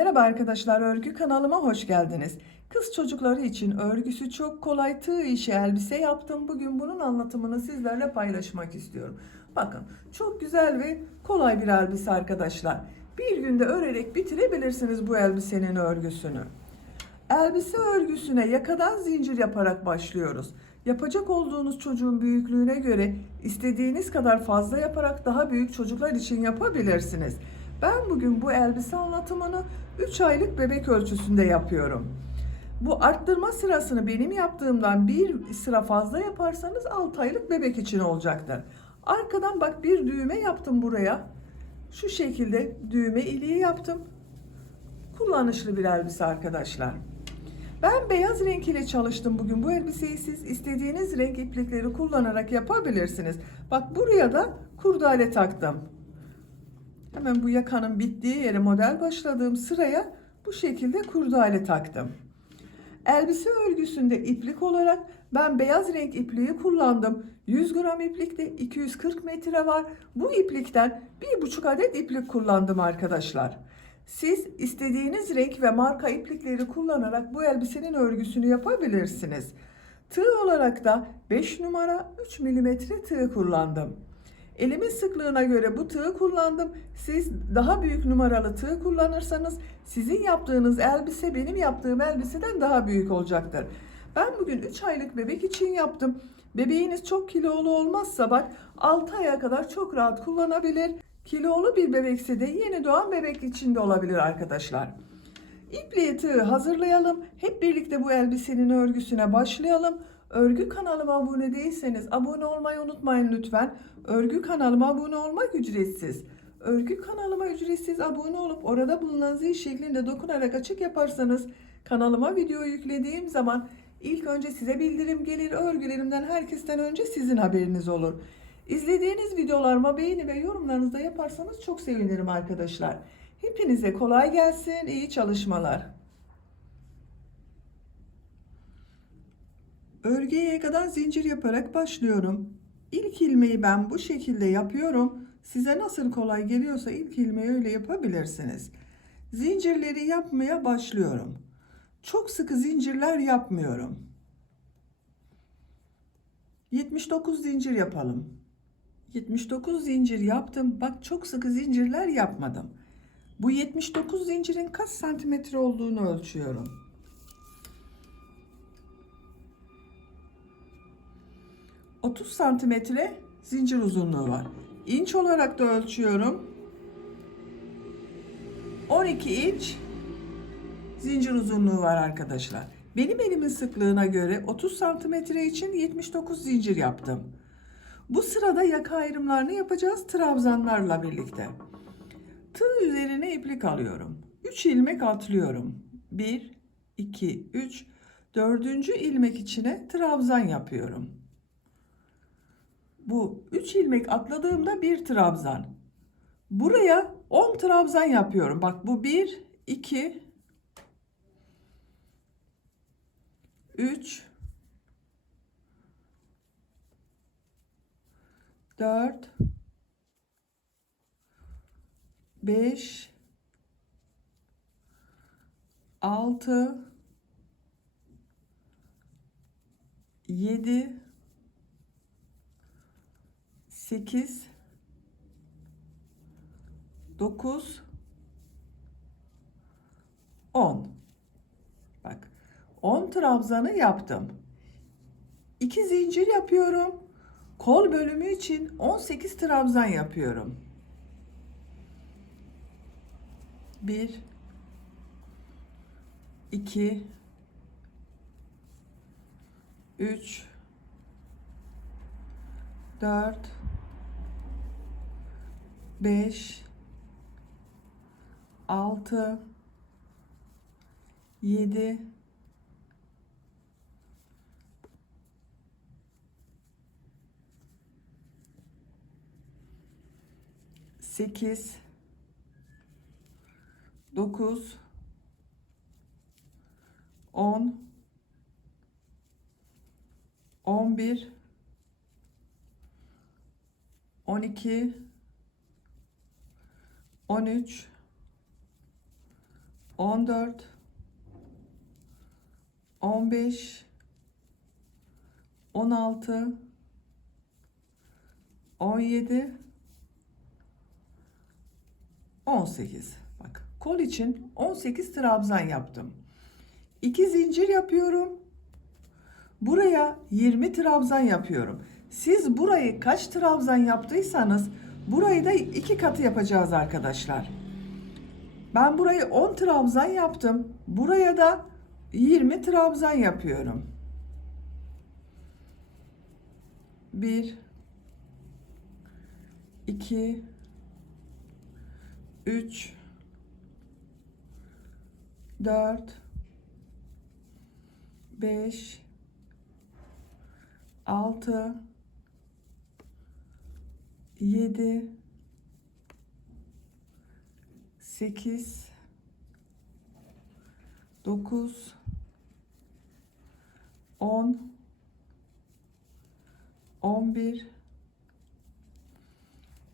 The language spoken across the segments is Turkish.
Merhaba arkadaşlar, örgü kanalıma hoş geldiniz. Kız çocukları için örgüsü çok kolay tığ işi elbise yaptım. Bugün bunun anlatımını sizlerle paylaşmak istiyorum. Bakın, çok güzel ve kolay bir elbise arkadaşlar. Bir günde örerek bitirebilirsiniz bu elbisenin örgüsünü. Elbise örgüsüne yakadan zincir yaparak başlıyoruz. Yapacak olduğunuz çocuğun büyüklüğüne göre istediğiniz kadar fazla yaparak daha büyük çocuklar için yapabilirsiniz. Ben bugün bu elbise anlatımını 3 aylık bebek ölçüsünde yapıyorum. Bu arttırma sırasını benim yaptığımdan bir sıra fazla yaparsanız 6 aylık bebek için olacaktır. Arkadan bak bir düğme yaptım buraya. Şu şekilde düğme iliği yaptım. Kullanışlı bir elbise arkadaşlar. Ben beyaz renk ile çalıştım bugün. Bu elbiseyi siz istediğiniz renk iplikleri kullanarak yapabilirsiniz. Bak buraya da kurdale taktım. Hemen bu yakanın bittiği yere model başladığım sıraya bu şekilde kurdale taktım. Elbise örgüsünde iplik olarak ben beyaz renk ipliği kullandım. 100 gram iplikte 240 metre var. Bu iplikten 1,5 adet iplik kullandım arkadaşlar. Siz istediğiniz renk ve marka iplikleri kullanarak bu elbisenin örgüsünü yapabilirsiniz. Tığ olarak da 5 numara 3 milimetre tığ kullandım. Elimin sıklığına göre bu tığı kullandım. Siz daha büyük numaralı tığ kullanırsanız sizin yaptığınız elbise benim yaptığım elbiseden daha büyük olacaktır. Ben bugün 3 aylık bebek için yaptım. Bebeğiniz çok kilolu olmazsa bak 6 aya kadar çok rahat kullanabilir. Kilolu bir bebekse de yeni doğan bebek için de olabilir arkadaşlar. İpliği tığı hazırlayalım. Hep birlikte bu elbisenin örgüsüne başlayalım. Örgü kanalıma abone değilseniz abone olmayı unutmayın lütfen. Örgü kanalıma abone olmak ücretsiz. Örgü kanalıma ücretsiz abone olup orada bulunan zil şeklinde dokunarak açık yaparsanız kanalıma video yüklediğim zaman ilk önce size bildirim gelir. Örgülerimden herkesten önce sizin haberiniz olur. İzlediğiniz videolarıma beğeni ve yorumlarınızı da yaparsanız çok sevinirim arkadaşlar. Hepinize kolay gelsin, iyi çalışmalar. Örgüye yakadan zincir yaparak başlıyorum. İlk ilmeği ben bu şekilde yapıyorum. Size nasıl kolay geliyorsa ilk ilmeği öyle yapabilirsiniz. Zincirleri yapmaya başlıyorum. Çok sıkı zincirler yapmıyorum. 79 zincir yapalım. 79 zincir yaptım. Bak çok sıkı zincirler yapmadım. Bu 79 zincirin kaç santimetre olduğunu ölçüyorum. 30 santimetre zincir uzunluğu var. İnç olarak da ölçüyorum. 12 inç zincir uzunluğu var arkadaşlar. Benim elimin sıklığına göre 30 santimetre için 79 zincir yaptım. Bu sırada yaka ayrımlarını yapacağız trabzanlarla birlikte. Tığ üzerine iplik alıyorum. 3 ilmek atlıyorum. 1, 2, 3, 4. ilmek içine trabzan yapıyorum. Bu 3 ilmek atladığımda bir trabzan. Buraya 10 trabzan yapıyorum. Bak bu 1, 2, 3, 4, 5, 6, 7, 8, 9, 10. Bak 10 trabzanı yaptım. 2 zincir yapıyorum. Kol bölümü için 18 trabzan yapıyorum. 1, 2, 3, 4, 5, 6, 7, 8, 9, 10, 11, 12, 13, 14, 15, 16, 17, 18. Bak, kol için 18 trabzan yaptım. 2 zincir yapıyorum. Buraya 20 trabzan yapıyorum. Siz burayı kaç trabzan yaptıysanız burayı da 2 katı yapacağız arkadaşlar. Ben burayı 10 trabzan yaptım. Buraya da 20 trabzan yapıyorum. 1, 2, 3, 4, 5, 6, 7, 8, 9, 10, 11,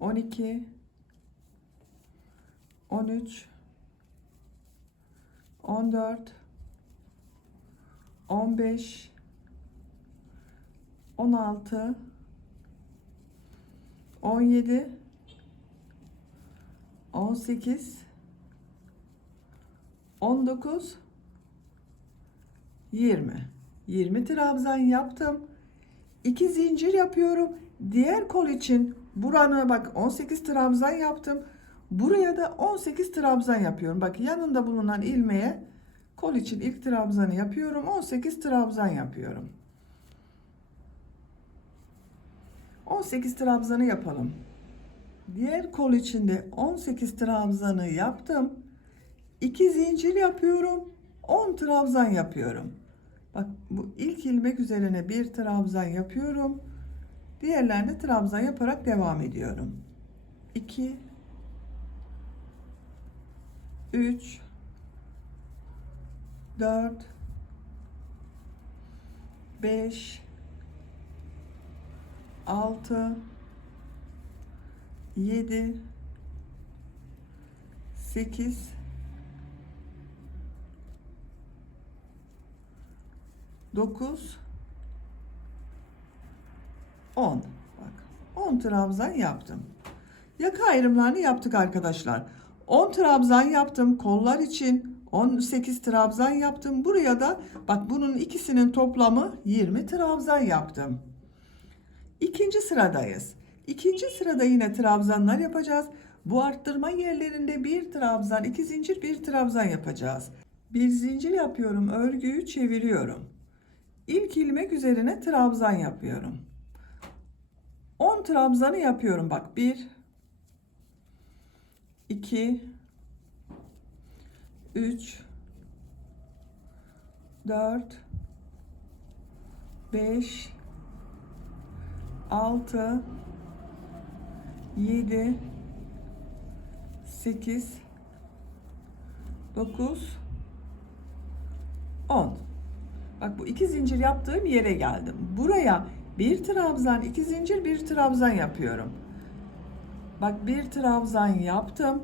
12, 13, 14, 15, 16, 17, 18, 19, 20. 20 trabzan yaptım. 2 zincir yapıyorum. Diğer kol için buranı bak 18 trabzan yaptım. Buraya da 18 trabzan yapıyorum. Bak yanında bulunan ilmeğe kol için ilk trabzanı yapıyorum. 18 trabzan yapıyorum. 18 trabzanı yapalım. Diğer kol içinde 18 trabzanı yaptım. 2 zincir yapıyorum. 10 trabzan yapıyorum. Bak bu ilk ilmek üzerine bir trabzan yapıyorum. Diğerlerine trabzan yaparak devam ediyorum. 2, 3, 4, 5, 6, 7, 8, 9, 10. Bak 10 trabzan yaptım. Yaka ayrımlarını yaptık arkadaşlar. 10 trabzan yaptım kollar için. 18 trabzan yaptım. Buraya da bak bunun ikisinin toplamı 20 trabzan yaptım. İkinci sıradayız. İkinci sırada yine trabzanlar yapacağız. Bu arttırma yerlerinde bir trabzan, 2 zincir, bir trabzan yapacağız. Bir zincir yapıyorum, örgüyü çeviriyorum. İlk ilmek üzerine trabzan yapıyorum. 10 trabzanı yapıyorum. Bak 1, 2, 3, 4, 5, 6, 7, 8, 9, 10. Bak bu 2 zincir yaptığım yere geldim. Buraya bir trabzan, 2 zincir, bir trabzan yapıyorum. Bak bir trabzan yaptım.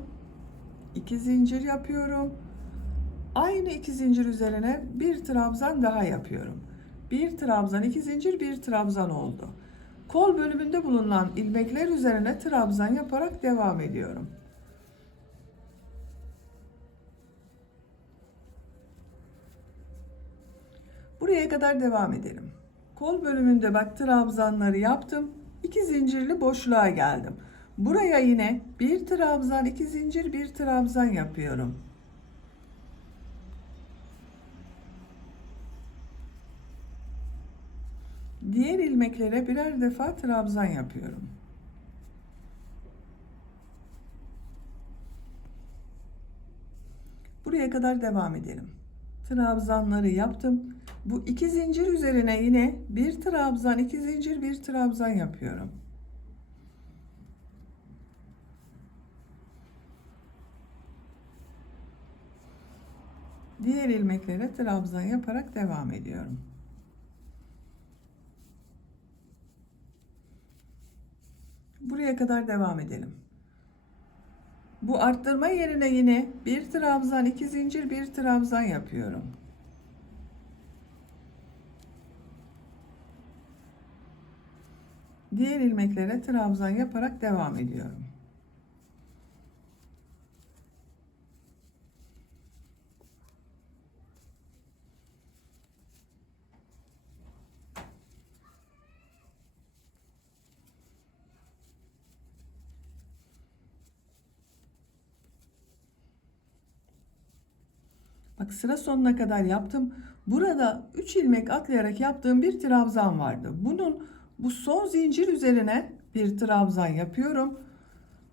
2 zincir yapıyorum. Aynı 2 zincir üzerine bir trabzan daha yapıyorum. Bir trabzan, 2 zincir, bir trabzan oldu. Kol bölümünde bulunan ilmekler üzerine trabzan yaparak devam ediyorum. Buraya kadar devam edelim. Kol bölümünde bak trabzanları yaptım. 2 zincirli boşluğa geldim. Buraya yine bir trabzan, 2 zincir, bir trabzan yapıyorum. Diğer ilmeklere birer defa trabzan yapıyorum. Buraya kadar devam edelim. Trabzanları yaptım. Bu 2 zincir üzerine yine bir trabzan, 2 zincir, bir trabzan yapıyorum. Diğer ilmeklere trabzan yaparak devam ediyorum. Buraya kadar devam edelim. Bu arttırma yerine yine bir trabzan, 2 zincir, bir trabzan yapıyorum. Diğer ilmeklere trabzan yaparak devam ediyorum. Bak, sıra sonuna kadar yaptım. Burada 3 ilmek atlayarak yaptığım bir trabzan vardı. Bu son zincir üzerine bir trabzan yapıyorum.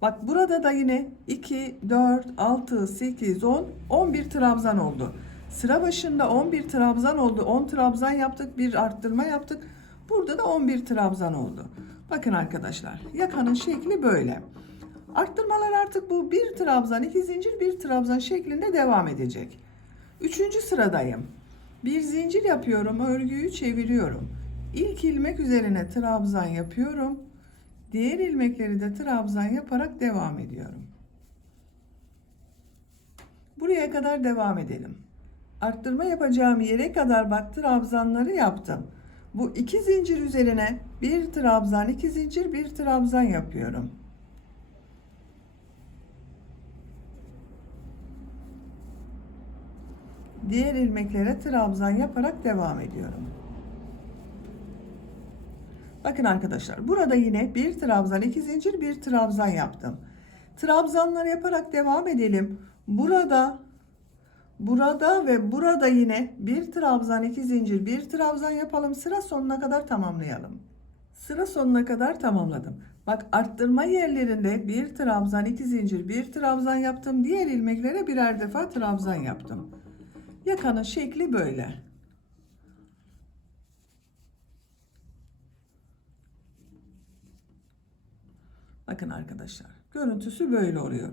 Bak, burada da yine 2, 4, 6, 8, 10, 11 trabzan oldu. Sıra başında 11 trabzan oldu. 10 trabzan yaptık, bir arttırma yaptık. Burada da 11 trabzan oldu. Bakın arkadaşlar, yakanın şekli böyle. Arttırmalar artık bu bir trabzan, 2 zincir, bir trabzan şeklinde devam edecek. Üçüncü sıradayım. Bir zincir yapıyorum, örgüyü çeviriyorum. İlk ilmek üzerine trabzan yapıyorum. Diğer ilmekleri de trabzan yaparak devam ediyorum. Buraya kadar devam edelim. Arttırma yapacağım yere kadar bak, trabzanları yaptım. Bu iki zincir üzerine bir trabzan, iki zincir, bir trabzan yapıyorum. Diğer ilmeklere trabzan yaparak devam ediyorum. Bakın arkadaşlar, burada yine bir trabzan, iki zincir, bir trabzan yaptım. Trabzanları yaparak devam edelim. Burada ve burada yine bir trabzan, iki zincir, bir trabzan yapalım. Sıra sonuna kadar tamamlayalım. Sıra sonuna kadar tamamladım. Bak, arttırma yerlerinde bir trabzan, iki zincir, bir trabzan yaptım. Diğer ilmeklere birer defa trabzan yaptım. Yakanın şekli böyle. Bakın arkadaşlar, görüntüsü böyle oluyor.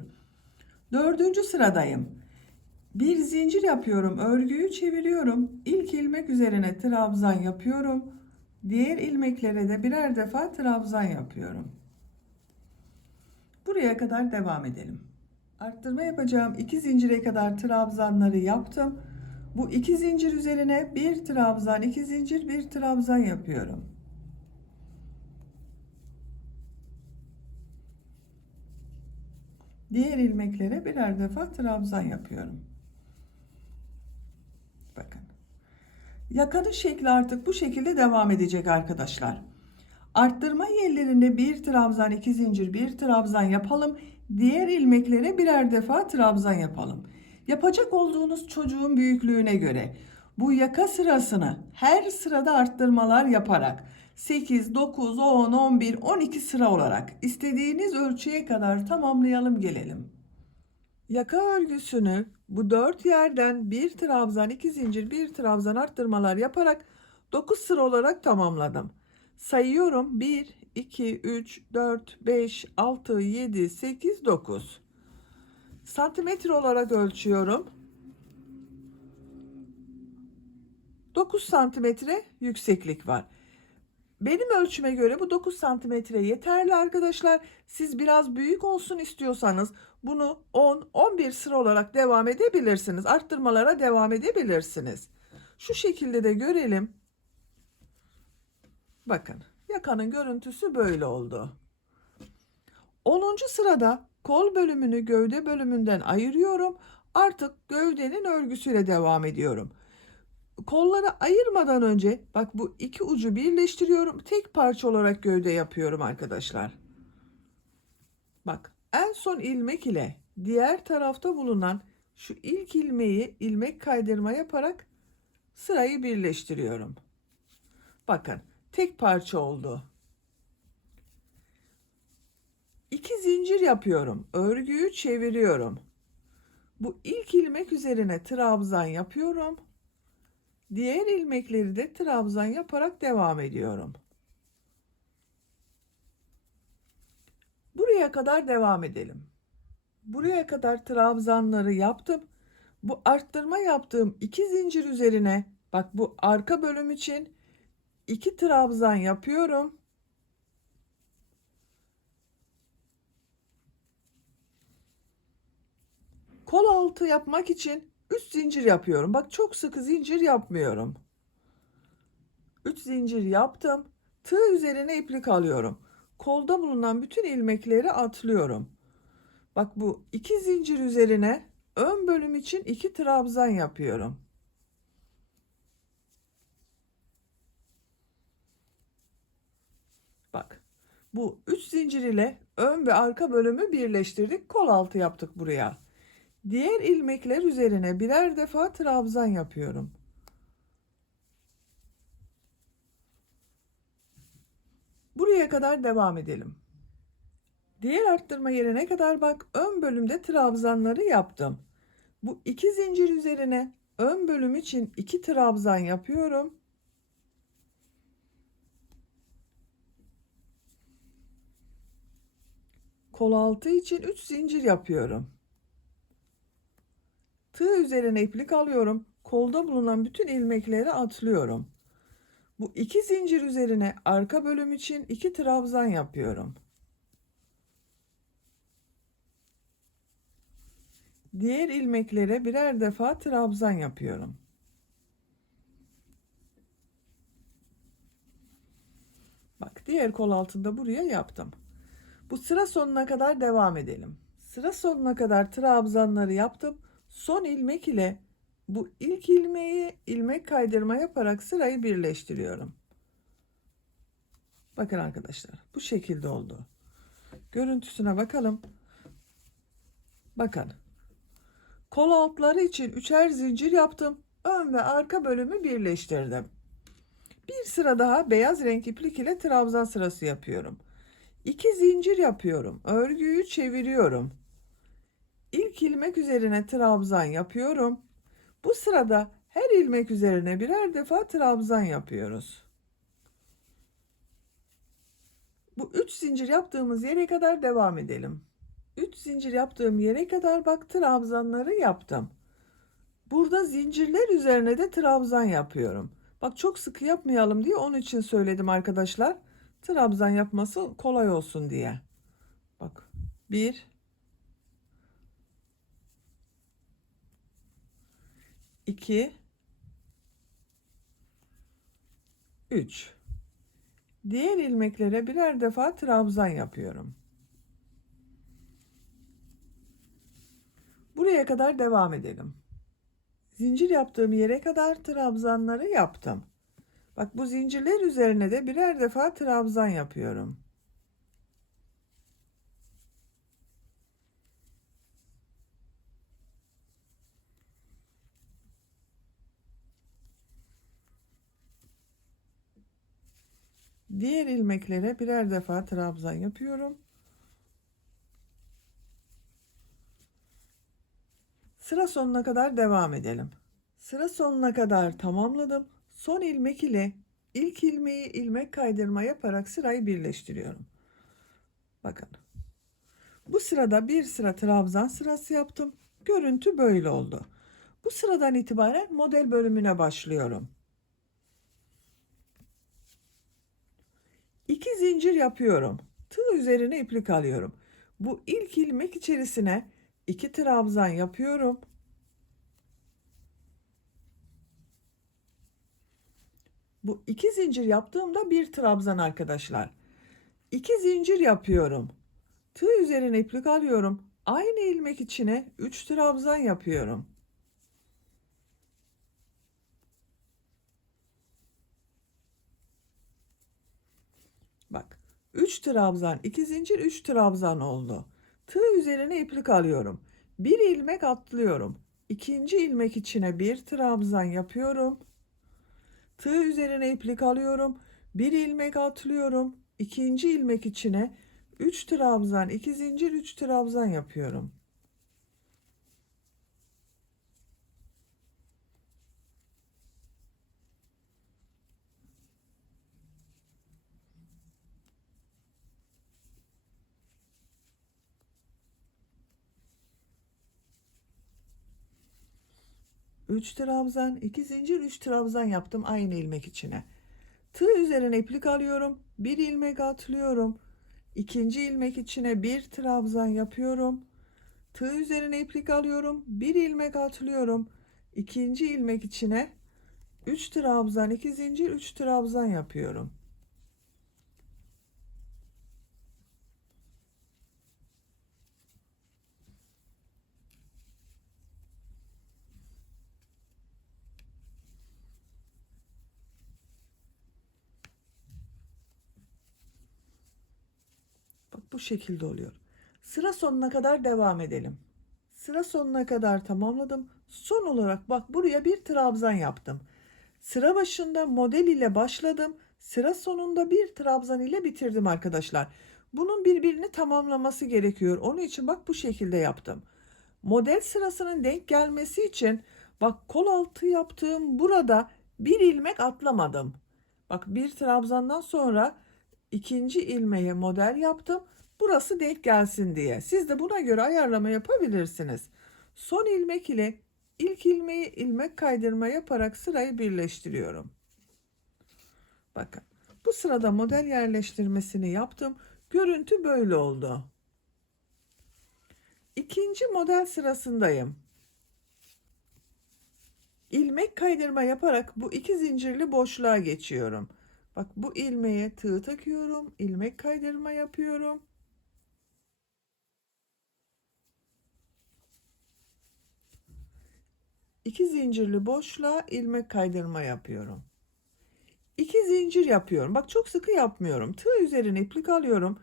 Dördüncü sıradayım. Bir zincir yapıyorum, örgüyü çeviriyorum. İlk ilmek üzerine trabzan yapıyorum. Diğer ilmeklere de birer defa trabzan yapıyorum. Buraya kadar devam edelim. Arttırma yapacağım iki zincire kadar trabzanları yaptım. Bu iki zincir üzerine bir trabzan, iki zincir, bir trabzan yapıyorum. Diğer ilmeklere birer defa trabzan yapıyorum. Bakın. Yakanın şekli artık bu şekilde devam edecek arkadaşlar. Arttırma yerlerinde bir trabzan, iki zincir, bir trabzan yapalım. Diğer ilmeklere birer defa trabzan yapalım. Yapacak olduğunuz çocuğun büyüklüğüne göre bu yaka sırasını her sırada arttırmalar yaparak 8, 9, 10, 11, 12 sıra olarak istediğiniz ölçüye kadar tamamlayalım gelelim. Yaka örgüsünü bu 4 yerden bir trabzan, iki zincir, bir trabzan arttırmalar yaparak 9 sıra olarak tamamladım. Sayıyorum: 1, 2, 3, 4, 5, 6, 7, 8, 9. Santimetre olarak ölçüyorum. 9 santimetre yükseklik var. Benim ölçüme göre bu 9 santimetre yeterli arkadaşlar. Siz biraz büyük olsun istiyorsanız bunu 10-11 sıra olarak devam edebilirsiniz. Arttırmalara devam edebilirsiniz. Şu şekilde de görelim. Bakın, yakanın görüntüsü böyle oldu. 10. sırada kol bölümünü gövde bölümünden ayırıyorum. Artık gövdenin örgüsüyle devam ediyorum. Kolları ayırmadan önce bak, bu iki ucu birleştiriyorum. Tek parça olarak gövde yapıyorum arkadaşlar. Bak, en son ilmek ile diğer tarafta bulunan şu ilk ilmeği ilmek kaydırma yaparak sırayı birleştiriyorum. Bakın, tek parça oldu. 2 zincir yapıyorum. Örgüyü çeviriyorum. Bu ilk ilmek üzerine trabzan yapıyorum. Diğer ilmekleri de trabzan yaparak devam ediyorum. Buraya kadar devam edelim. Buraya kadar trabzanları yaptım. Bu arttırma yaptığım iki zincir üzerine bak, bu arka bölüm için 2 trabzan yapıyorum. Kol altı yapmak için 3 zincir yapıyorum. Bak çok sıkı zincir yapmıyorum. 3 zincir yaptım. Tığ üzerine iplik alıyorum. Kolda bulunan bütün ilmekleri atlıyorum. Bak bu 2 zincir üzerine ön bölüm için 2 trabzan yapıyorum. Bak bu 3 zincir ile ön ve arka bölümü birleştirdik. Kol altı yaptık buraya. Diğer ilmekler üzerine birer defa trabzan yapıyorum. Buraya kadar devam edelim. Diğer arttırma yerine kadar bak ön bölümde trabzanları yaptım. Bu 2 zincir üzerine ön bölüm için 2 trabzan yapıyorum. Kol altı için 3 zincir yapıyorum. Tığ üzerine iplik alıyorum. Kolda bulunan bütün ilmekleri atlıyorum. Bu 2 zincir üzerine arka bölüm için 2 trabzan yapıyorum. Diğer ilmeklere birer defa trabzan yapıyorum. Bak diğer kol altında buraya yaptım. Bu sıra sonuna kadar devam edelim. Sıra sonuna kadar trabzanları yaptım. Son ilmek ile bu ilk ilmeği ilmek kaydırma yaparak sırayı birleştiriyorum. Bakın arkadaşlar bu şekilde oldu. Görüntüsüne bakalım. Bakın. Kol altları için üçer zincir yaptım. Ön ve arka bölümü birleştirdim. Bir sıra daha beyaz renk iplik ile trabzan sırası yapıyorum. 2 zincir yapıyorum. Örgüyü çeviriyorum. İlk ilmek üzerine trabzan yapıyorum. Bu sırada her ilmek üzerine birer defa trabzan yapıyoruz. Bu 3 zincir yaptığımız yere kadar devam edelim. 3 zincir yaptığım yere kadar bak trabzanları yaptım. Burada zincirler üzerine de trabzan yapıyorum. Bak çok sıkı yapmayalım diye onun için söyledim arkadaşlar. Trabzan yapması kolay olsun diye. Bak 1 2 3. Diğer ilmeklere birer defa trabzan yapıyorum. Buraya kadar devam edelim. Zincir yaptığım yere kadar trabzanları yaptım. Bak bu zincirler üzerine de birer defa trabzan yapıyorum. Diğer ilmeklere birer defa trabzan yapıyorum. Sıra sonuna kadar devam edelim. Sıra sonuna kadar tamamladım. Son ilmek ile ilk ilmeği ilmek kaydırma yaparak sırayı birleştiriyorum. Bakın. Bu sırada bir sıra trabzan sırası yaptım. Görüntü böyle oldu. Bu sıradan itibaren model bölümüne başlıyorum. 2 zincir yapıyorum. Tığ üzerine iplik alıyorum. Bu ilk ilmek içerisine 2 trabzan yapıyorum. Bu 2 zincir yaptığımda bir trabzan arkadaşlar. 2 zincir yapıyorum. Tığ üzerine iplik alıyorum. Aynı ilmek içine 3 trabzan yapıyorum. Bak 3 trabzan 2 zincir 3 trabzan oldu. Tığ üzerine iplik alıyorum. Bir ilmek atlıyorum. İkinci ilmek içine bir trabzan yapıyorum. Tığ üzerine iplik alıyorum. Bir ilmek atlıyorum. İkinci ilmek içine 3 trabzan 2 zincir 3 trabzan yapıyorum. Üç trabzan 2 zincir 3 trabzan yaptım aynı ilmek içine. Tığ üzerine iplik alıyorum. Bir ilmek atlıyorum. İkinci ilmek içine bir trabzan yapıyorum. Tığ üzerine iplik alıyorum. Bir ilmek atlıyorum. İkinci ilmek içine 3 trabzan, 2 zincir, 3 trabzan yapıyorum. Bak bu şekilde oluyor. Sıra sonuna kadar devam edelim. Sıra sonuna kadar tamamladım. Son olarak bak buraya bir trabzan yaptım. Sıra başında model ile başladım. Sıra sonunda bir trabzan ile bitirdim arkadaşlar. Bunun birbirini tamamlaması gerekiyor. Onun için bak bu şekilde yaptım. Model sırasının denk gelmesi için bak kol altı yaptığım burada bir ilmek atlamadım. Bak bir trabzandan sonra ikinci ilmeğe model yaptım. Burası denk gelsin diye. Siz de buna göre ayarlama yapabilirsiniz. Son ilmek ile ilk ilmeği ilmek kaydırma yaparak sırayı birleştiriyorum. Bakın bu sırada model yerleştirmesini yaptım. Görüntü böyle oldu. İkinci model sırasındayım. İlmek kaydırma yaparak bu iki zincirli boşluğa geçiyorum. Bak bu ilmeğe tığ takıyorum, ilmek kaydırma yapıyorum. İki zincirli boşluğa ilmek kaydırma yapıyorum. İki zincir yapıyorum. Bak çok sıkı yapmıyorum. Tığ üzerine iplik alıyorum.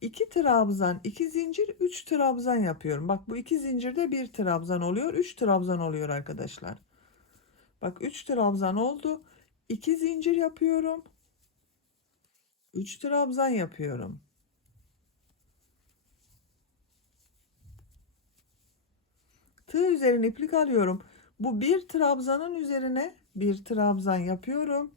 2 trabzan, 2 zincir, 3 trabzan yapıyorum. Bak bu iki zincirde bir trabzan oluyor, 3 trabzan oluyor arkadaşlar. Bak 3 trabzan oldu. 2 zincir yapıyorum. 3 trabzan yapıyorum. Tığ üzerine iplik alıyorum. Bu bir trabzanın üzerine bir trabzan yapıyorum.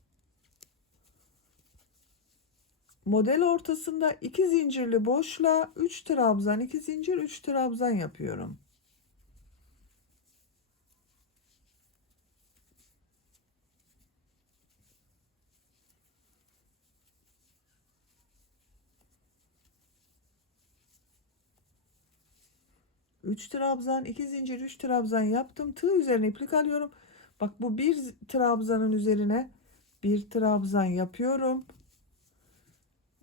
Model ortasında 2 zincirli boşluğa 3 trabzan, 2 zincir, 3 trabzan yapıyorum. Üç trabzan, 2 zincir, 3 trabzan yaptım. Tığ üzerine iplik alıyorum. Bak bu bir trabzanın üzerine bir trabzan yapıyorum.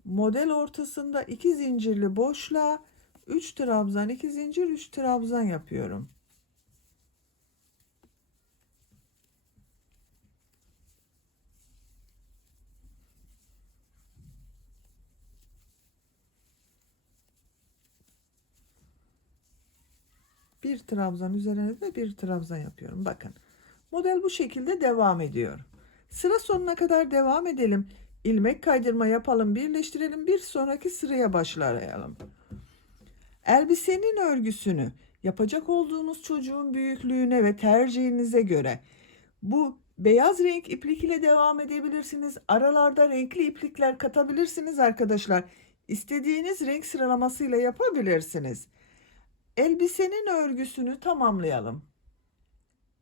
Model ortasında 2 zincirli boşluğa 3 trabzan, 2 zincir, 3 trabzan yapıyorum. Bir trabzan üzerine de bir trabzan yapıyorum. Bakın. Model bu şekilde devam ediyor. Sıra sonuna kadar devam edelim. İlmek kaydırma yapalım, birleştirelim. Bir sonraki sıraya başlayalım. Elbisenin örgüsünü yapacak olduğunuz çocuğun büyüklüğüne ve tercihinize göre bu beyaz renk iplik ile devam edebilirsiniz. Aralarda renkli iplikler katabilirsiniz arkadaşlar. İstediğiniz renk sıralamasıyla yapabilirsiniz. Elbisenin örgüsünü tamamlayalım.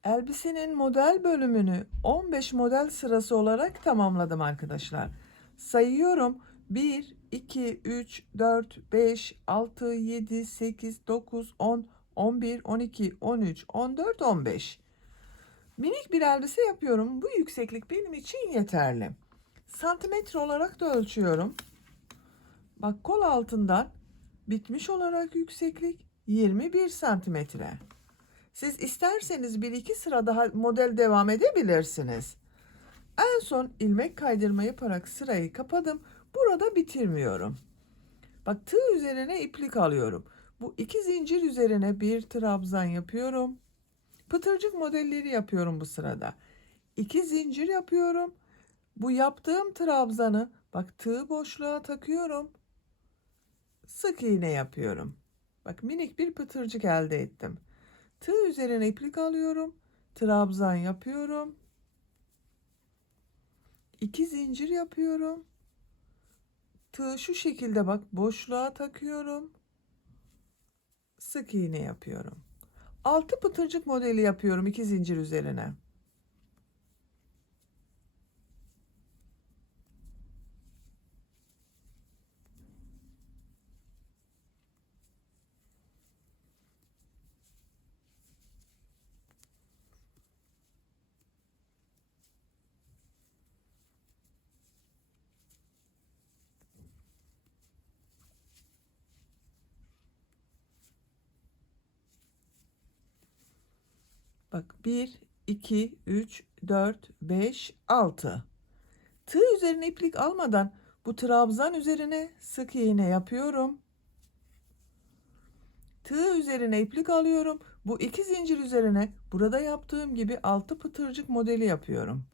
Elbisenin model bölümünü 15 model sırası olarak tamamladım arkadaşlar. Sayıyorum. 1, 2, 3, 4, 5, 6, 7, 8, 9, 10, 11, 12, 13, 14, 15. Minik bir elbise yapıyorum. Bu yükseklik benim için yeterli. Santimetre olarak da ölçüyorum. Bak kol altından bitmiş olarak yükseklik 21 santimetre. Siz isterseniz bir iki sıra daha model devam edebilirsiniz. En son ilmek kaydırma yaparak sırayı kapadım. Burada bitirmiyorum. Bak tığ üzerine iplik alıyorum. Bu iki zincir üzerine bir trabzan yapıyorum. Pıtırcık modelleri yapıyorum bu sırada. İki zincir yapıyorum. Bu yaptığım trabzanı bak tığ boşluğa takıyorum. Sık iğne yapıyorum. Bak minik bir pıtırcık elde ettim. Tığ üzerine iplik alıyorum. Trabzan yapıyorum. 2 zincir yapıyorum. Tığ şu şekilde bak boşluğa takıyorum. Sık iğne yapıyorum. 6 pıtırcık modeli yapıyorum 2 zincir üzerine. Bak 1, 2, 3, 4, 5, 6. Tığ üzerine iplik almadan bu trabzan üzerine sık iğne yapıyorum. Tığ üzerine iplik alıyorum. Bu iki zincir üzerine burada yaptığım gibi 6 pıtırcık modeli yapıyorum.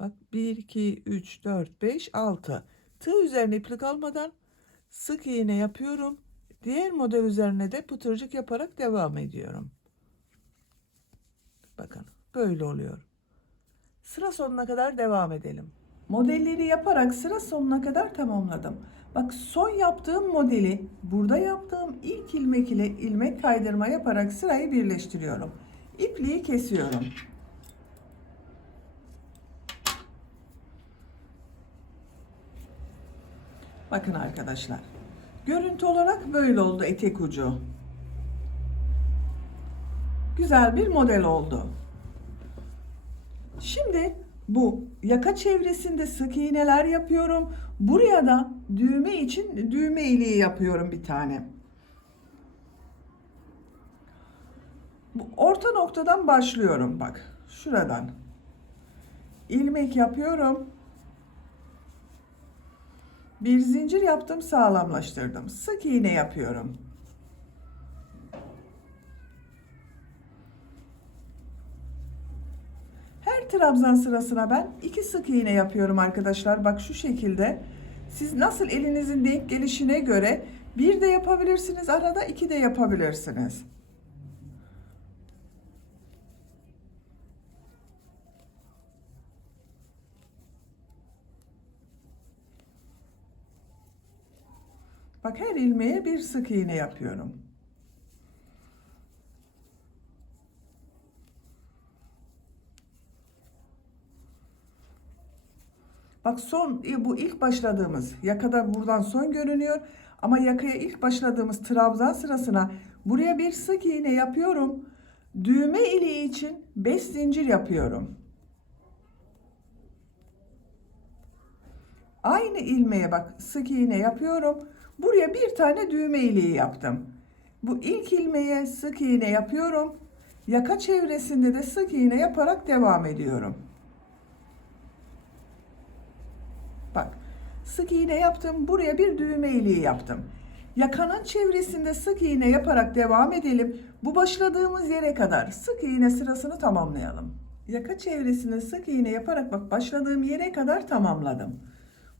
Bak 1, 2, 3, 4, 5, 6. Tığ üzerine iplik almadan sık iğne yapıyorum. Diğer model üzerine de pıtırcık yaparak devam ediyorum. Bakın böyle oluyor. Sıra sonuna kadar devam edelim. Modelleri yaparak sıra sonuna kadar tamamladım. Bak son yaptığım modeli burada yaptığım ilk ilmek ile ilmek kaydırma yaparak sırayı birleştiriyorum. İpliği kesiyorum. Bakın arkadaşlar. Görüntü olarak böyle oldu etek ucu. Güzel bir model oldu. Şimdi bu yaka çevresinde sık iğneler yapıyorum. Buraya da düğme için düğme iliği yapıyorum bir tane. Bu orta noktadan başlıyorum bak. Şuradan. İlmek yapıyorum. Bir zincir yaptım, sağlamlaştırdım. Sık iğne yapıyorum. Her trabzan sırasına ben 2 sık iğne yapıyorum arkadaşlar. Bak şu şekilde. Siz nasıl elinizin denk gelişine göre bir de yapabilirsiniz. Arada 2 de yapabilirsiniz. Bak her ilmeğe bir sık iğne yapıyorum. Bak son bu ilk başladığımız yakada buradan son görünüyor. Ama yakaya ilk başladığımız trabzan sırasına buraya bir sık iğne yapıyorum. Düğme iliği için 5 zincir yapıyorum. Aynı ilmeğe bak sık iğne yapıyorum. Buraya bir tane düğme iliği yaptım. Bu ilk ilmeğe sık iğne yapıyorum. Yaka çevresinde de sık iğne yaparak devam ediyorum. Bak sık iğne yaptım. Buraya bir düğme iliği yaptım. Yakanın çevresinde sık iğne yaparak devam edelim. Bu başladığımız yere kadar sık iğne sırasını tamamlayalım. Yaka çevresine sık iğne yaparak bak başladığım yere kadar tamamladım.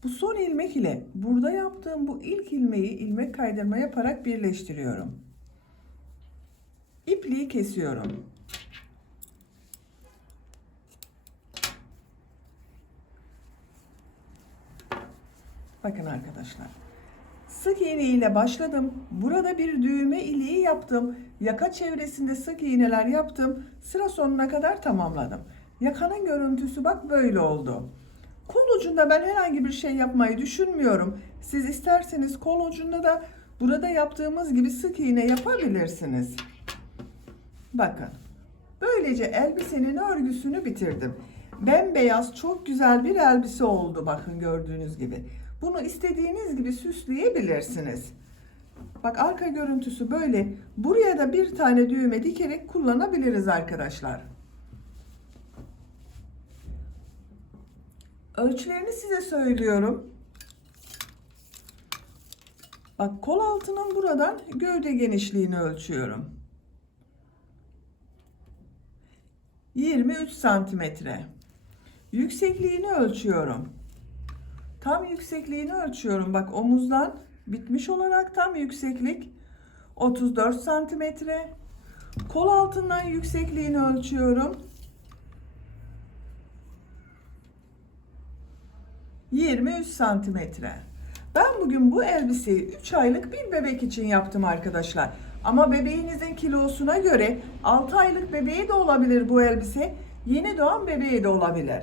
Bu son ilmek ile burada yaptığım bu ilk ilmeği ilmek kaydırma yaparak birleştiriyorum. İpliği kesiyorum. Bakın arkadaşlar. Sık iğne ile başladım. Burada bir düğme iliği yaptım. Yaka çevresinde sık iğneler yaptım. Sıra sonuna kadar tamamladım. Yakanın görüntüsü bak böyle oldu. Kol ucunda ben herhangi bir şey yapmayı düşünmüyorum. Siz isterseniz kol ucunda da burada yaptığımız gibi sık iğne yapabilirsiniz. Bakın. Böylece elbisenin örgüsünü bitirdim. Bembeyaz çok güzel bir elbise oldu bakın gördüğünüz gibi. Bunu istediğiniz gibi süsleyebilirsiniz. Bak arka görüntüsü böyle. Buraya da bir tane düğme dikerek kullanabiliriz arkadaşlar. Ölçülerini size söylüyorum. Bak kol altının buradan gövde genişliğini ölçüyorum. 23 santimetre. Yüksekliğini ölçüyorum. Tam yüksekliğini ölçüyorum. Bak omuzdan bitmiş olarak tam yükseklik 34 santimetre. Kol altından yüksekliğini ölçüyorum. 23 santimetre. Ben bugün bu elbiseyi 3 aylık bir bebek için yaptım arkadaşlar. Ama bebeğinizin kilosuna göre 6 aylık bebeği de olabilir bu elbise. Yeni doğan bebeği de olabilir.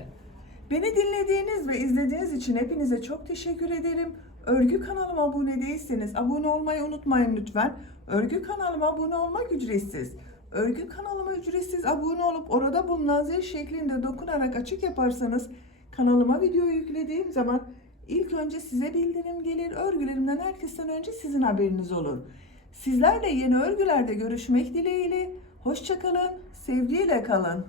Beni dinlediğiniz ve izlediğiniz için hepinize çok teşekkür ederim. Örgü kanalıma abone değilseniz abone olmayı unutmayın lütfen. Örgü kanalıma abone olmak ücretsiz. Örgü kanalıma ücretsiz abone olup orada bulunan zil şeklinde dokunarak açık yaparsanız kanalıma video yüklediğim zaman ilk önce size bildirim gelir. Örgülerimden herkesten önce sizin haberiniz olur. Sizlerle yeni örgülerde görüşmek dileğiyle. Hoşça kalın, sevgiyle kalın.